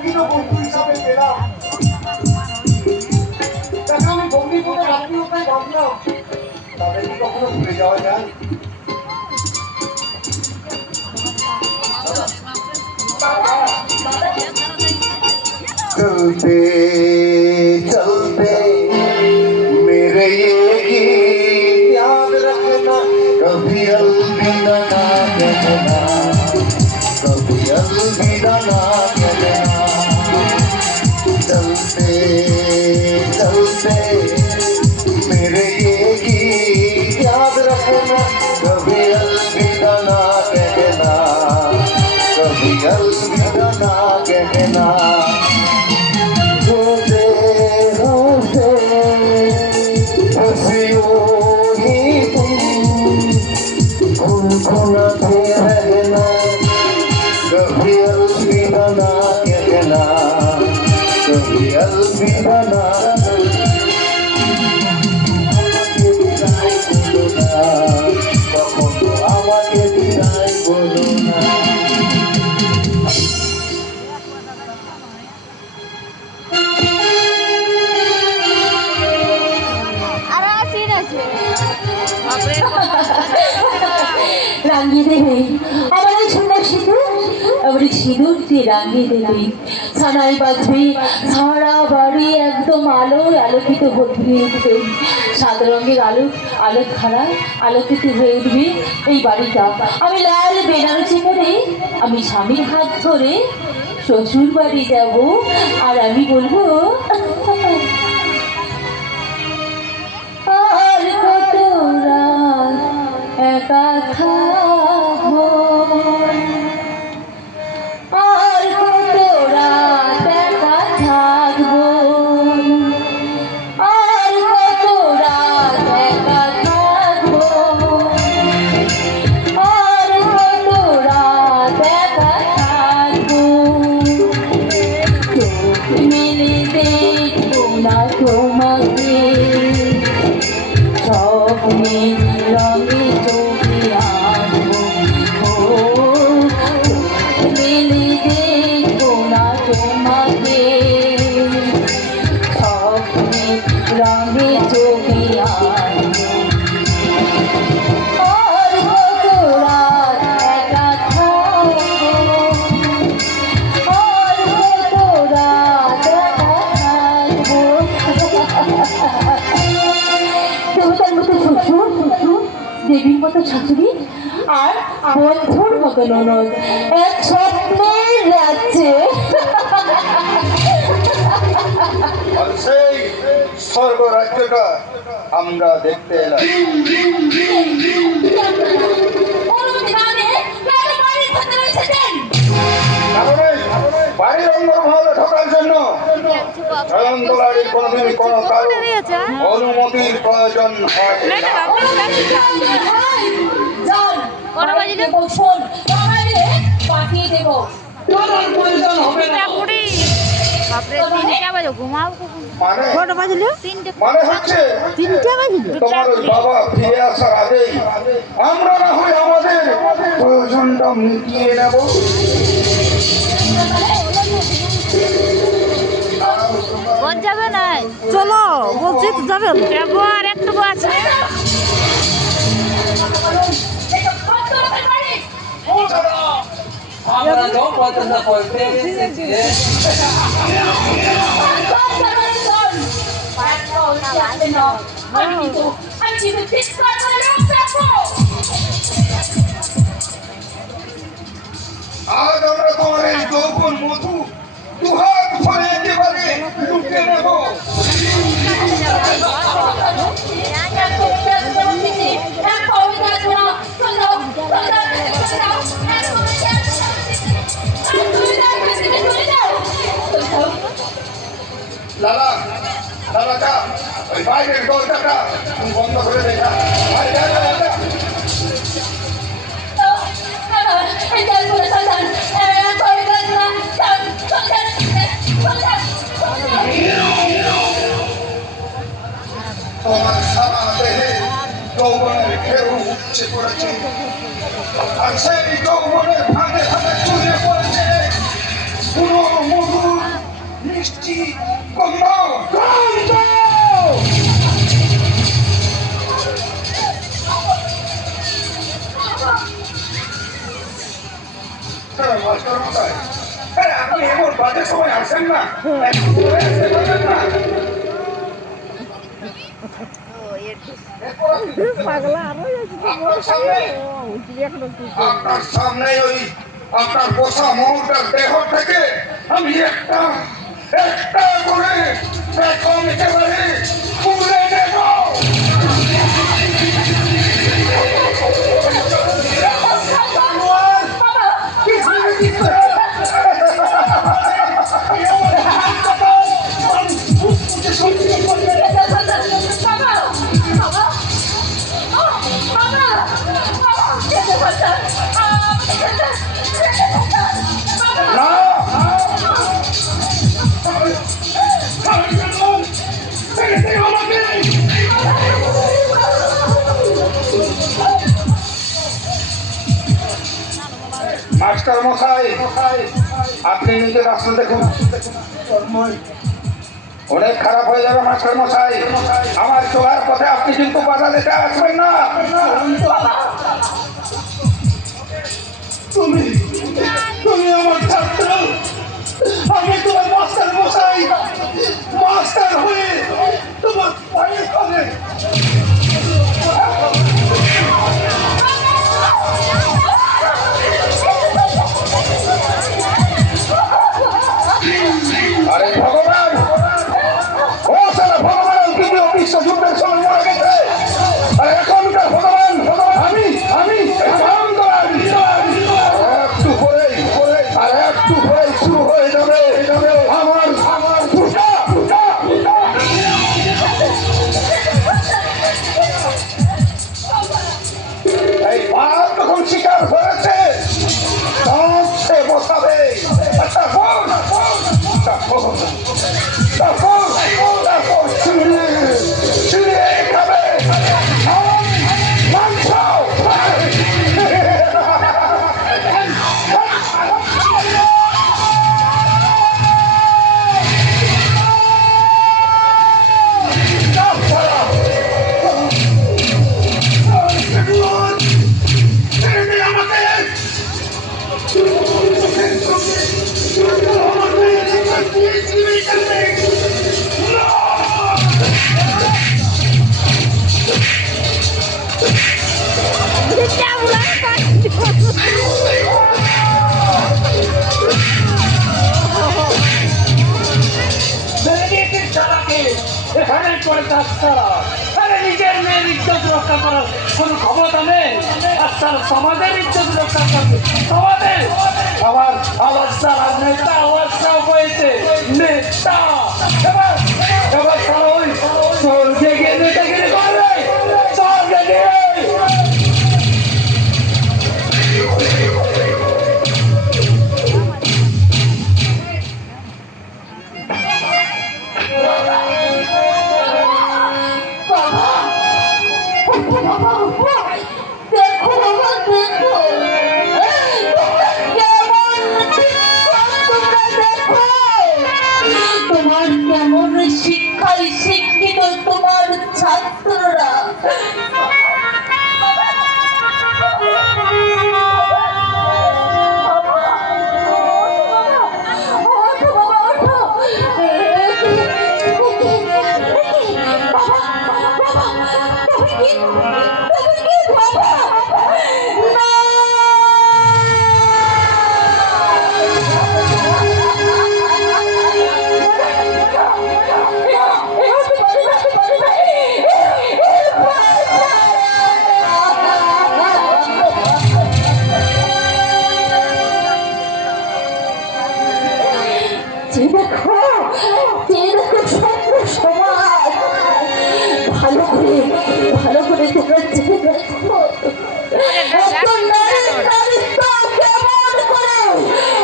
প্রকৃত বন্ধু হিসাবে পেলাম, তাকে আমি বন্দি করে রাত্রি উপায় ভাবলাম, তাদের কি কখনো ভুলে যাওয়া যায়? चलते चलते मेरे ये गीत याद रखना, कभी अलविदा ना कहना, कभी अलविदा ना कहना। चलते चलते मेरे ये गीत याद रखना, कभी अलविदा ना कहना, कभी अलविदा ना कहना। रहना कभी अलविदा ना कहना, कभी अलविदा ना বিদায় বলো না, কখনো আমাকে বিদায় বলো না। রাঙিয়ে দেবে আমার সোনার সিঁদুর, আমার সিঁদুর দিয়ে রাঙিয়ে দেবে। ছানায় বাজবে সারা বাড়ি, একদম আলোয় আলোকিত হয়ে উঠবে। সাত রঙের আলো খাড়ায় আলোকিত হয়ে উঠবে এই বাড়িটা। আমি লাল বেনারসি করে আমি স্বামীর হাত ধরে শ্বশুর বাড়ি যাব, আর আমি বলবো আর কত রাত একা থাকবো, আর কত রাত একা থাকবো, আর কত রাত একা থাকবো, আর কত রাত একা থাকবো। চোখ মেলে দেখবো না তোমাকে, স্বপ্নের রঙে চোখে আঁকবো, মেলে দেখবো না তোমাকে, স্বপ্নের রঙে চোখে আঁকবো। আর কত রাত একা থাকবো, আর কত রাত একা থাকবো। দেবতার মতো শ্বশুর, দেবীর মতো শাশুড়ি, আর বন্ধুর মতো ননদ, এক স্বপ্নের রাজ্যে। সেই স্বর্গ রাজ্যটা আমরা দেখতে এলাম। বাড়ির অঙ্গনভাবে ঢোকার জন্য জয়ন্তলারির কোনোদিন কোনো কারো অনুমতির প্রয়োজন হয় পাঠিয়ে দেবো, প্রয়োজন হবে না। মানে হচ্ছে তোমার ওই বাবা ফিরে আসার আগেই আমরা না হয় আমাদের প্রয়োজনটা মিটিয়ে নেব। যাবে না, চলো বলছি তো যাবে, যাবো আর একটু আছে। আমরা যাও পছন্দ করতে আজ আমরা তোমার এই যৌবন মধু দুহাত ভরে একেবারে লুটে নেব। লালা লালা যা ওই বাইরের দরজাটা তুমি বন্ধ করে দেখা। তোমার সারা দেহে যৌবনের ঢেউ উপচে পড়েছে, আর সেই যৌবনের ভাগে ভাগে চলে পড়েছে পুরো মধুর মিষ্টি কন্যা কান্ত। মাস্টারমশাই, আপনি এমন বাজে সময় আসেন না, আপনার সামনে ওই আপনার বসা মৌটার দেহ থেকে আমি একটা একটা করে বেগম একেবারে তুলে নেব। মাস্টার মশাই, আপনি নিজের রাস্তা দেখুন, অনেক খারাপ হয়ে যাবে। মাস্টার মশাই, আমার চলার পথে আপনি কিন্তু বাধা দিতে আসবেন না। তুমি তুমি আমার ছাত্র, আমি তোমার মাস্টার মশাই, মাস্টার হয়ে তোমার পায়ে করে আরে ভগবান, ও সারা ভগবান কিন্তু বিশ্বযুদ্ধের সময় মারা গেছে। আর এখনকার ভগবান আমি আমি একটু পরেই আর একটু পরেই শুরু হয়ে যাবে আমার আমার পূজা। এই পাপ যখন শিকার হয়েছে তখন সে বসাবে। আচ্ছা বল তারপর ছিঁড়ে খাবে মাংস। এখানে করে তারা নিজের মেয়ের ইজ্জত রক্ষা করার কোনো ক্ষমতা নেই। আর তারা সমাজের ইজ্জত রক্ষা করবে, সমাজের আমার অবস্থা নেতা অবস্থা হয়েছে নেতা। এবার এবার তারা ওই স্বর্গে গিয়ে নেতাগিরি করবে, স্বর্গে গিয়ে তোমার কেমন শিক্ষায় শিক্ষিত তোমার ছাত্ররা। ভালো করে তোমরা চেপে দেখো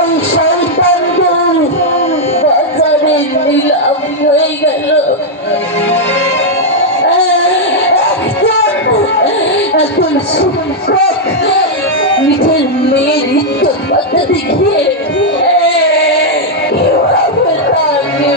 ওই শয়তানদের বাজারে নিলাম হয়ে গেল। এখন শিক্ষক নিজের মেয়ের ইজ্জত বাঁচা দেখিয়ে কিভাবে তাকে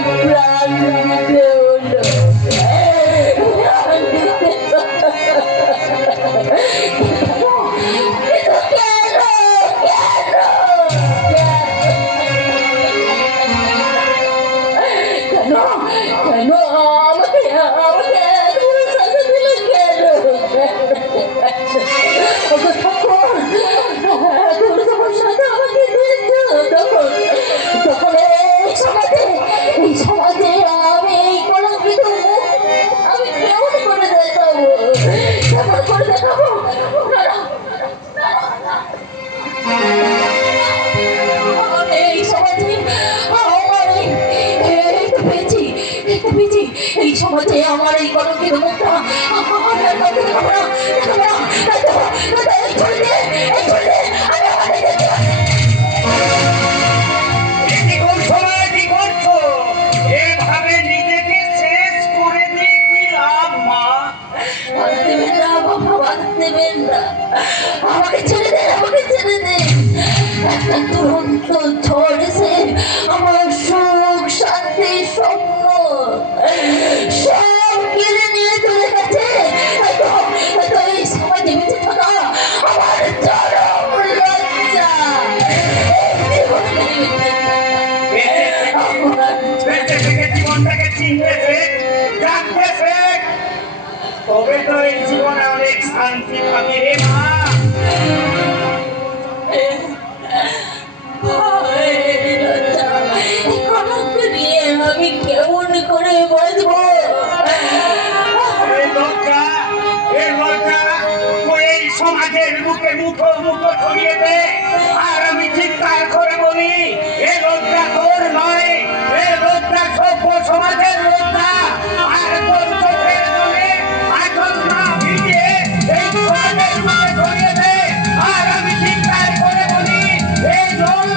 সমাজে আমার এই কলঙ্কিত মুখটা আমার আর কাউকে দেখাবো না, দেখাবো না। দাদা, এই ছুরি দিয়ে, এই ছুরি দিয়ে আমি আমাকে যেতে হবে। কি করছো না, কি করছো? এভাবে নিজেকে শেষ করে দিয়ে কি লাভ মা? বাদ দেবেন না বাবা, বাদ দেবেন না। আমাকে ছেড়ে দেন, আমাকে ছেড়ে দেন। একটা দুরন্ত ঝড় এসে আমার সুখ শান্তি স্বপ্ন সব কেড়ে নিয়ে চলে গেছে। এত এই সমাজে বেঁচে থাকা আমার চরম লজ্জা। বেঁচে থেকে জীবনটাকে চিনতে শেখ, জানতে শেখ, তবে তো এই জীবনে অনেক শান্তি পাবি রে মা। আমি কেমন করে বাঁচবো? এই সমাজের মুখে মুখো মুখো ছড়িয়ে দে, আর আমি চিৎকার করে বলি এ রোজটা তোর নয়, এ রোজটা সভ্য সমাজের রোজটা। আর তোর চোখের জলে আচল না ভিজে এই সমাজের মুখে ছড়িয়ে দে, আর আমি চিৎকার করে বলি এই জল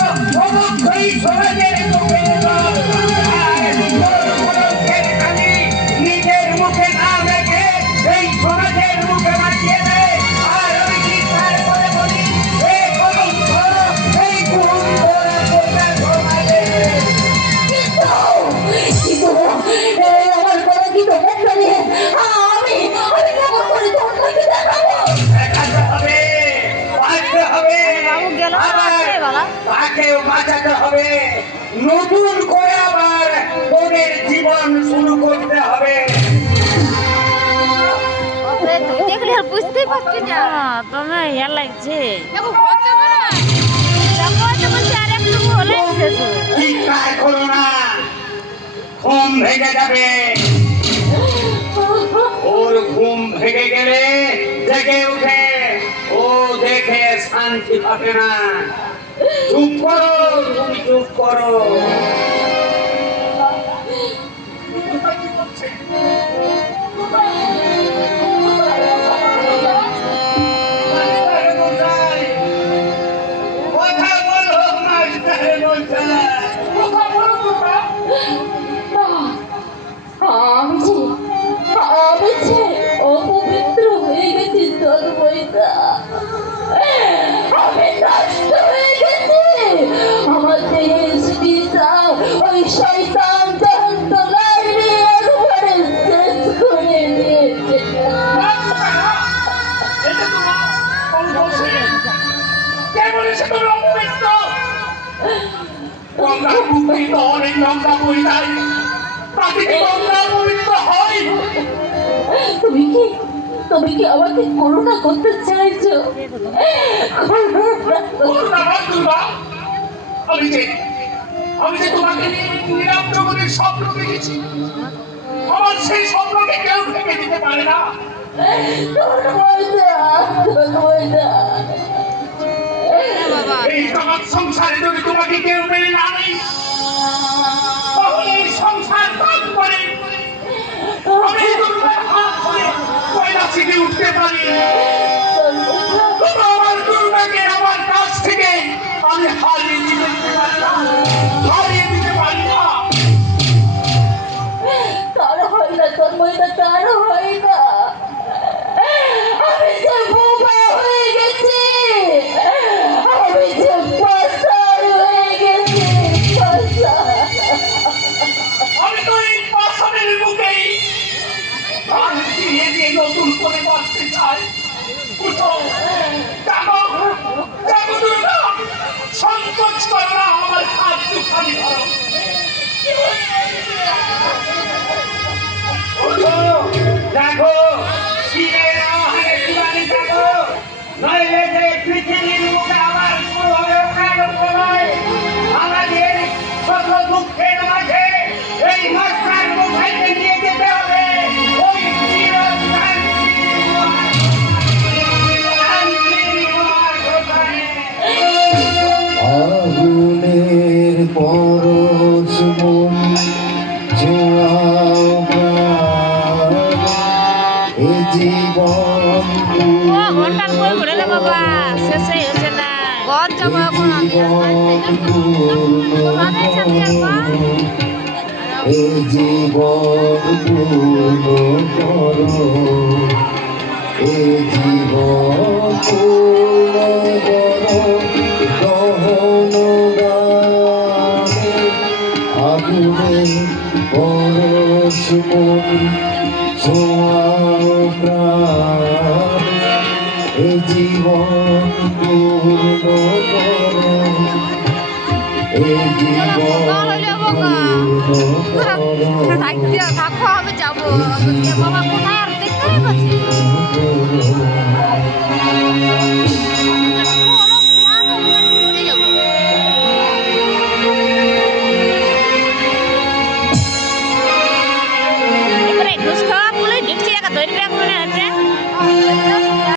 অবশ্যই সমাজের চোখের জল। আর তোর কলঙ্কের কালি নিজের মুখে না রেখে এই সমাজের মুখে মাটিয়ে দে, আর আমি চিৎকার করে বলি এই কলঙ্ক, এই গুণ তোর গোটা সমাজে। কিন্তু আমার কলঙ্কিত মুখটা নিয়ে আমি কেমন করে তোমাকে দেখাবো? দেখাতে হবে, বাঁচতে হবে, বাবু গেল না, আবার বাঁচবে বাবা। তাকেও বাঁচাতে হবে, নতুন করে আবার তোদের জীবন শুরু করতে হবে। ওরে তুই দেখলে আর বুঝতেই পারছি না। তুমি ইয়া লাগছে দেখো তো বলছি আর একটু হলে শেষ হবে। চিৎকার করো না, ঘুম ভেঙে যাবে। ওর ঘুম ভেঙে গেলে জেগে উঠে, ও দেখে শান্তি পাবে না। চুপ করো, তুমি চুপ করো। কথা বলো মাস্টার মশাই। আমি যে অপবিত্র হয়ে গেছি তন্ময়দা, আমি নষ্ট হয়ে গেছি। আমার দেহের স্মৃতিটা ওই শয়তান জহন্তলার নিয়ে একবারে শেষ করে দিয়েছে। কে বলেছে তুমি অপবিত্র? গঙ্গার পুকুরি তো অনেক গঙ্গা বই যায়, তাতে কি গঙ্গা পবিত্র হয়? তুমি কি আমাকে করুণা করতে চাইছো? করুণা নয় দুর্গা, আমি যে তোমাকে নিয়ে নিরাম জগতের স্বপ্ন দেখেছি, আমার সেই স্বপ্নকে কেউ ঢেকে দিতে পারে না। এই জগৎ সংসারে যদি তোমাকে কেউ মেনে না নেই, তাহলে এই সংসার কাজ করে আমি দুর্গার হাত ধরে কৈলাসে উঠতে পারি। তবে আমার দুর্গাকে আমার কাছ থেকে আমি হারিয়ে দিতে পারি না, হারিয়ে দিতে পারি না। তার হয় না তন্ময়দা, তার হয় না। আমি যে বোবা হয়ে গেছি, আমি যে পাষাণ হয়ে গেছি, পাষাণ। আমি তো এই পাষাণের মুখেই প্রাণ ফিরিয়ে দিয়ে নতুন করে বাঁচতে চাই। উঠো, জাগো, জাগো দুর্গা, সংকোচ করো না, আমার হাত দুখানি ধরো। উঠো, জাগো, ফিরে নাও হারে দিবানি জাগো, নইলে যে পৃথিবীর মুখে আমার কোনোভাবে ওঠানো নয়। আমাদের শত দুঃখের মাঝে এই মাস্টার মশাইকে নিয়ে যেতে হবে ওই আগুনের পরশ মন জোয়াও প্রাণ ঘর যাবো এখন আমি তোমাদের সাথে যাবো এই জীবন পূর্ণ করো, এই জীবন পূর্ণ করো, দহন গানে আগুনে পরশমণি ছোঁয়াও প্রাণে, এই জীবন পূর্ণ করো, এই জীবন থাকো আমি যাবো বাবা কোথায় আর দেখতে পাচ্ছি